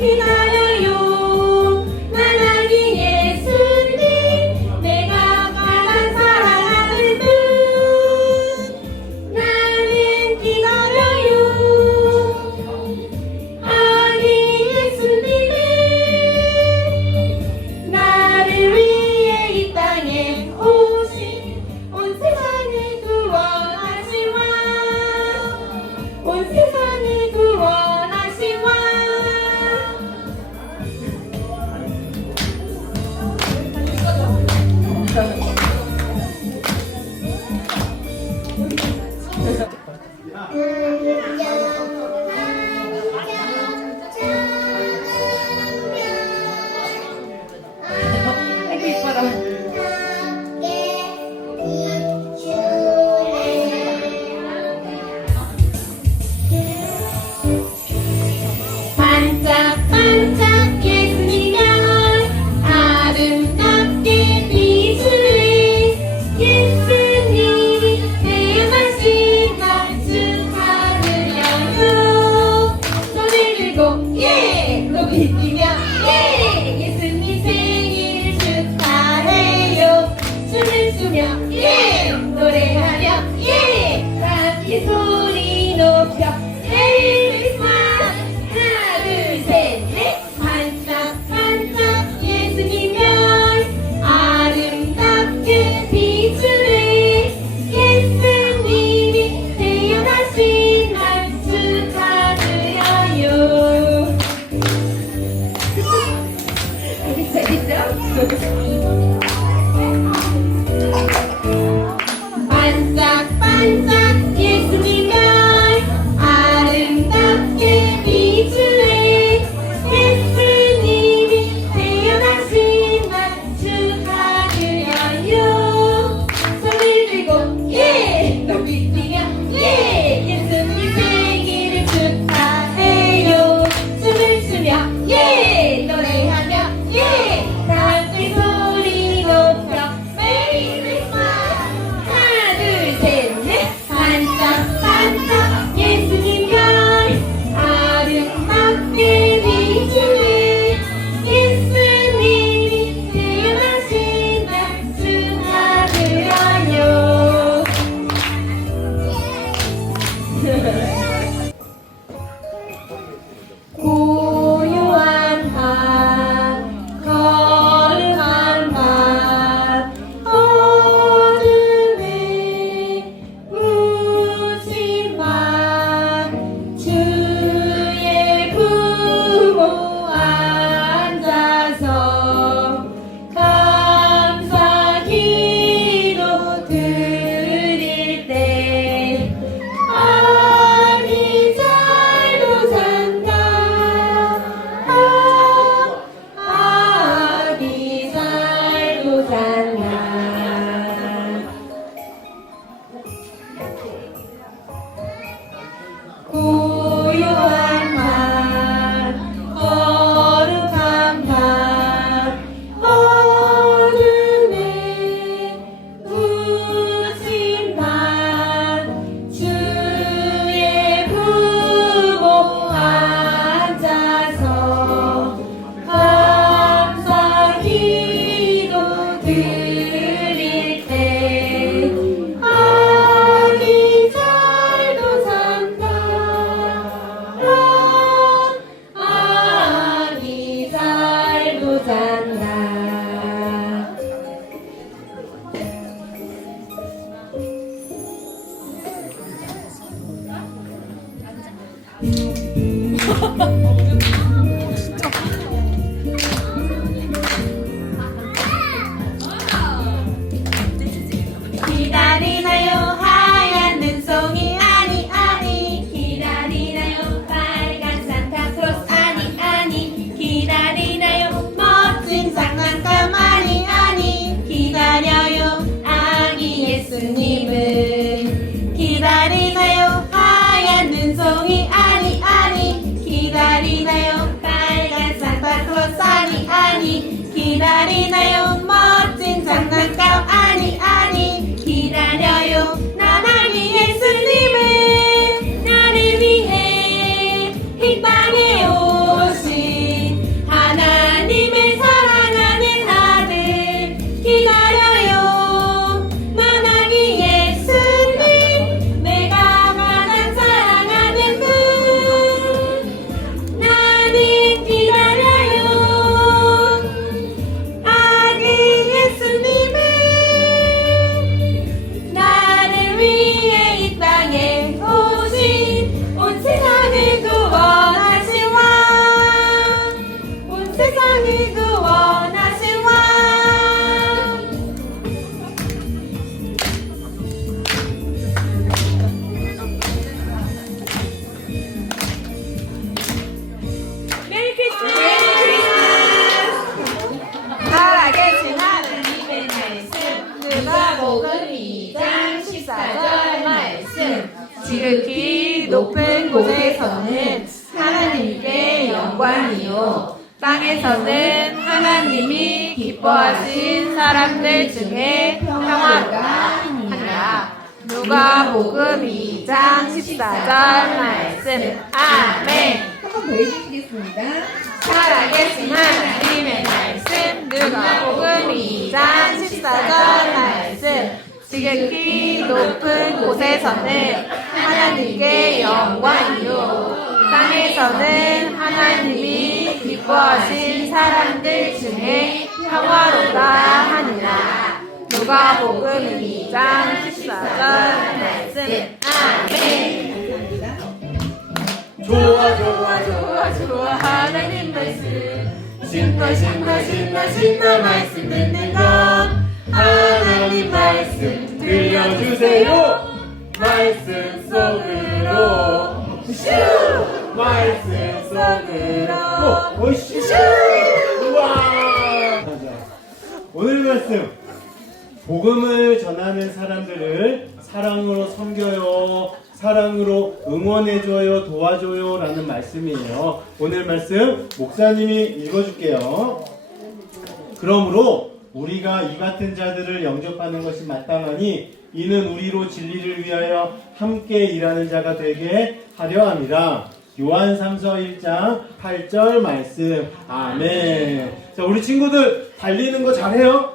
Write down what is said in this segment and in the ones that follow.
You know. 함께 소리 높여 메리 크리스마스. 하나 반짝 반짝 예수님 별 아름답게 비추네. 예수님이 태어나신 날 축하드려요. 반짝 반짝 기다리나요? 하얀 눈송이. 아니 아니. 기다리나요? 빨간 산타크로스. 아니 아니. 기다리나요? 멋진 장난감. 아니 아니. 기다려요 아기 예수님을. 기다리나요? 하얀 눈송이 사람들 중에 평화가 하니라 누가복음 2장 14절 말씀. 아멘. 한 번. 살아계신 하나님의 말씀. 누가복음 2장 14절 말씀. 지극히 높은 곳에서는 하나님께 영광이요. 땅에서는 하나님이 기뻐하신 사람들 중에 평화로다 누가복음 2장 14절 말씀. 아멘. 좋아 좋아 좋아 좋아. 하나님 말씀. 신나 신나 신나 신나 말씀 듣는 것. 하나님 말씀 들려주세요. 말씀 속으로. 슈! 말씀 속으로. 슈! 우와. 오늘 말씀 복음을 전하는 사람들을 사랑으로 섬겨요. 사랑으로 응원해줘요. 도와줘요. 라는 말씀이에요. 오늘 말씀 목사님이 읽어줄게요. 그러므로 우리가 이 같은 자들을 영접하는 것이 마땅하니 이는 우리로 진리를 위하여 함께 일하는 자가 되게 하려 함이라. 요한 3서 1장 8절 말씀. 아멘. 자, 우리 친구들 달리는 거 잘해요?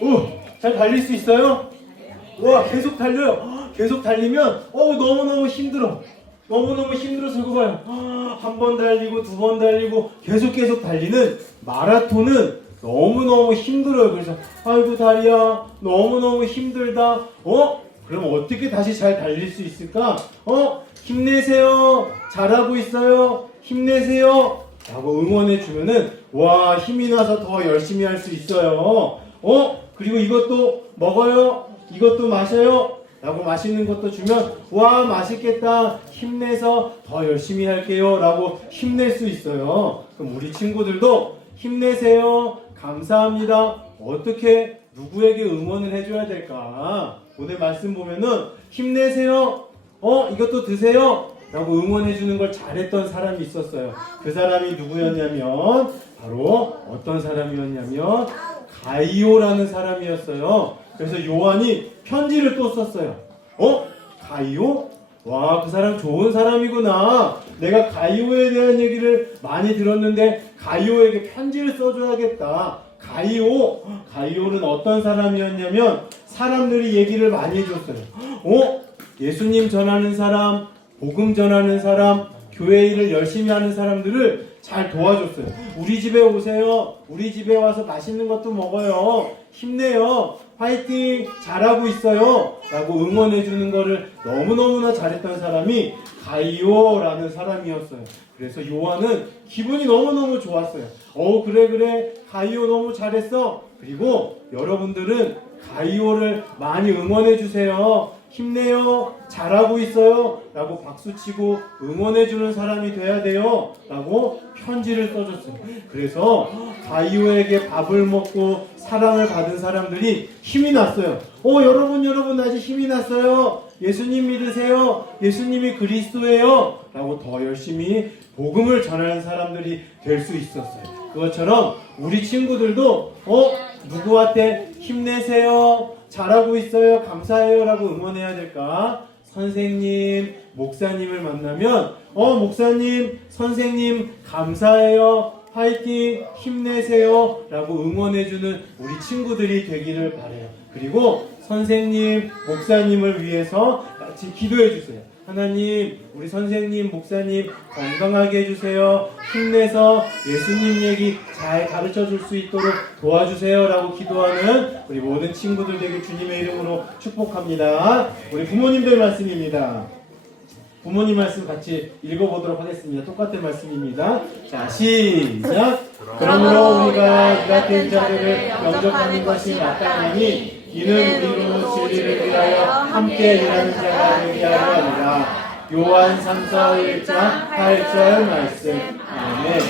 오, 잘 달릴 수 있어요? 와, 계속 달려요. 헉, 계속 달리면 어 너무너무 힘들어. 너무너무 힘들어서 그거요. 한 번 달리고 두 번 달리고 계속 계속 달리는 마라톤은 너무너무 힘들어요. 그래서 아이고 다리야 너무너무 힘들다. 어? 그럼 어떻게 다시 잘 달릴 수 있을까? 어? 힘내세요. 잘하고 있어요. 힘내세요. 라고 응원해 주면은 와 힘이 나서 더 열심히 할 수 있어요. 어? 그리고 이것도 먹어요. 이것도 마셔요. 라고 맛있는 것도 주면 와 맛있겠다. 힘내서 더 열심히 할게요. 라고 힘낼 수 있어요. 그럼 우리 친구들도 힘내세요. 감사합니다. 어떻게 누구에게 응원을 해줘야 될까? 오늘 말씀 보면은 힘내세요. 어 이것도 드세요. 라고 응원해 주는 걸 잘했던 사람이 있었어요. 그 사람이 누구였냐면 바로 어떤 사람이었냐면 가이오라는 사람이었어요 그래서 요한이 편지를 또 썼어요. 어? 가이오? 와, 그 사람 좋은 사람이구나. 내가 가이오에 대한 얘기를 많이 들었는데 가이오에게 편지를 써줘야겠다. 가이오, 가이오는 어떤 사람이었냐면 사람들이 얘기를 많이 해줬어요. 어? 예수님 전하는 사람, 복음 전하는 사람, 교회 일을 열심히 하는 사람들을 잘 도와줬어요. 우리 집에 오세요. 우리 집에 와서 맛있는 것도 먹어요. 힘내요. 화이팅 잘하고 있어요 라고 응원해 주는 거를 너무너무나 잘했던 사람이 가이오라는 사람이었어요 그래서 요한은 기분이 너무너무 좋았어요 어 그래 그래 가이오 너무 잘했어 그리고 여러분들은 가이오를 많이 응원해 주세요 힘내요. 잘하고 있어요. 라고 박수치고 응원해 주는 사람이 돼야 돼요. 라고 편지를 써줬어요 그래서 가이오에게 밥을 먹고 사랑을 받은 사람들이 힘이 났어요. 어 여러분 여러분 아직 힘이 났어요. 예수님 믿으세요. 예수님이 그리스도예요. 라고 더 열심히 복음을 전하는 사람들이 될 수 있었어요. 그것처럼 우리 친구들도 어 누구한테 힘내세요. 잘하고 있어요. 감사해요. 라고 응원해야 될까? 선생님 목사님을 만나면 어 목사님 선생님 감사해요. 화이팅. 힘내세요. 라고 응원해주는 우리 친구들이 되기를 바래요. 그리고 선생님 목사님을 위해서 같이 기도해 주세요 하나님 우리 선생님 목사님 건강하게 해주세요 힘내서 예수님 얘기 잘 가르쳐 줄 수 있도록 도와주세요 라고 기도하는 우리 모든 친구들 되길 주님의 이름으로 축복합니다 우리 부모님들 말씀입니다 부모님 말씀 같이 읽어보도록 하겠습니다. 똑같은 말씀입니다. 자, 시작! 그러므로 우리가 이 같은 자들을 영접하는 것이 마땅하니 이는 우리로 진리를 위하여 함께 일하는 자가 하려 하니라. 요한 3서 1장 8절 말씀. 아멘.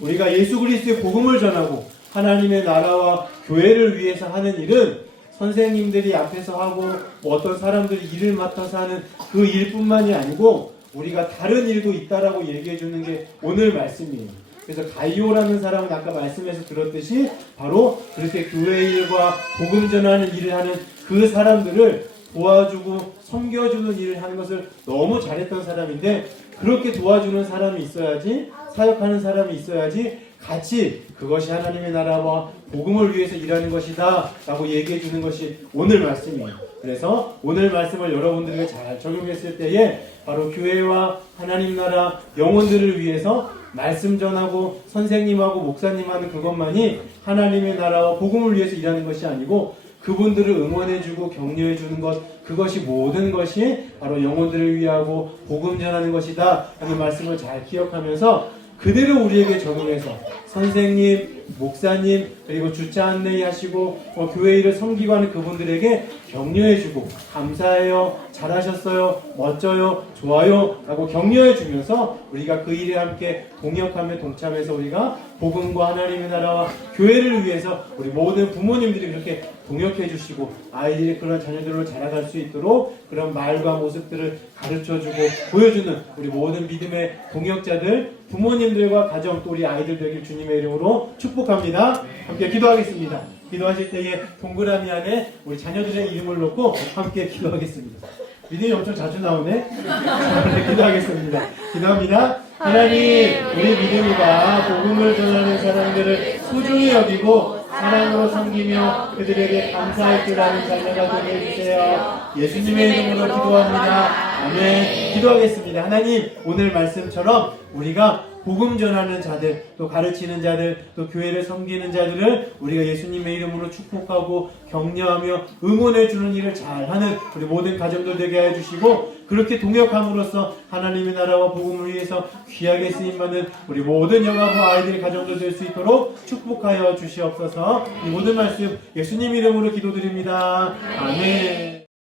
우리가 예수 그리스도의 복음을 전하고 하나님의 나라와 교회를 위해서 하는 일은 선생님들이 앞에서 하고 뭐 어떤 사람들이 일을 맡아서 하는 그 일뿐만이 아니고 우리가 다른 일도 있다라고 얘기해 주는 게 오늘 말씀이에요. 그래서 가이오라는 사람은 아까 말씀에서 들었듯이 바로 그렇게 교회 일과 복음 전하는 일을 하는 그 사람들을 도와주고 섬겨주는 일을 하는 것을 너무 잘했던 사람인데 그렇게 도와주는 사람이 있어야지 사역하는 사람이 있어야지 같이 그것이 하나님의 나라와 복음을 위해서 일하는 것이다 라고 얘기해 주는 것이 오늘 말씀이에요. 그래서 오늘 말씀을 여러분들에게 잘 적용했을 때에 바로 교회와 하나님 나라 영혼들을 위해서 말씀 전하고 선생님하고 목사님 하는 그것만이 하나님의 나라와 복음을 위해서 일하는 것이 아니고 그분들을 응원해주고 격려해주는 것 그것이 모든 것이 바로 영혼들을 위하고 복음 전하는 것이다 하는 말씀을 잘 기억하면서 그대로 우리에게 적용해서 선생님, 목사님 그리고 주차 안내하시고 어, 교회 일을 섬기고 하는 그분들에게 격려해주고 감사해요, 잘하셨어요, 멋져요, 좋아요 라고 격려해주면서 우리가 그 일에 함께 동역하며 동참해서 우리가 복음과 하나님의 나라와 교회를 위해서 우리 모든 부모님들이 그렇게 동역해 주시고 아이들이 그런 자녀들로 자라갈 수 있도록 그런 말과 모습들을 가르쳐 주고 보여주는 우리 모든 믿음의 동역자들 부모님들과 가정 또 우리 아이들 되길 주님의 이름으로 축복합니다. 함께 기도하겠습니다. 기도하실 때에 동그라미 안에 우리 자녀들의 이름을 놓고 함께 기도하겠습니다. 믿음이 엄청 자주 나오네. 자, 기도하겠습니다. 기도합니다. 하나님, 우리 믿음이가 복음을 전하는 사람들을 소중히 여기고 사랑으로 섬기며 그들에게 감사할 줄 아는 자녀가 되게 해주세요. 예수님의 이름으로 기도합니다. 아멘. 기도하겠습니다. 하나님, 오늘 말씀처럼 우리가 복음 전하는 자들, 또 가르치는 자들, 또 교회를 섬기는 자들을 우리가 예수님의 이름으로 축복하고 격려하며 응원해 주는 일을 잘하는 우리 모든 가정들 되게 해 주시고 그렇게 동역함으로써 하나님의 나라와 복음을 위해서 귀하게 쓰임받는 우리 모든 영화부 아이들의 가정들 될수 있도록 축복하여 주시옵소서 이 모든 말씀 예수님 이름으로 기도드립니다. 아멘.